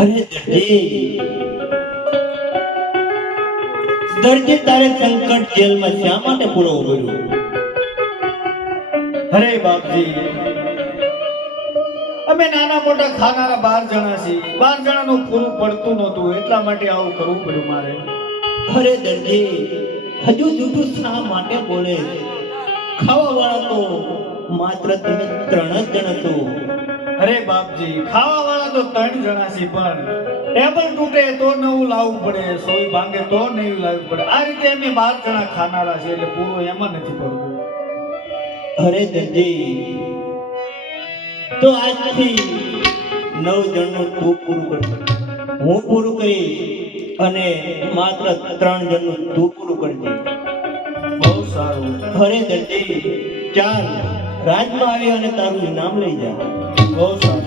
અરે દરજી તારે સંકટ જેલમાં શા માટે પૂરો કર્યો? અરે બાપજી, અમે નાના મોટા ખાનારા 12 જણા છીએ. 12 જણાનું પૂરું પડતું નહોતું, એટલા માટે આવું કરવું પડ્યું મારે. અરે દરજી, હજુ જૂઠું શા માટે બોલે? ખાવા વાળા તો માત્ર તમે 3 જ જણ છો. અરે બાપજી, ખાવા વાળા તો 3 જણા છે, પણ ટેબલ તૂટે તો નવું લાવવું પડે, સોય ભાંગે તો નવું લાવવું પડે. આ રીતે અમે 12 જણા ખાનારા છે, એટલે પૂરું એમાં નથી પડતું. અરે દરજી, તો આજથી 9 જણનું તું પૂરું કરશે, હું પૂરું કરીશ, અને માત્ર 3 જણનું તું પૂરું કરજે. બહુ સારું. અરે દરજી, ચાલ રાજમાં આવી અને તારું ઇનામ લઈ જા. બહુ સારું.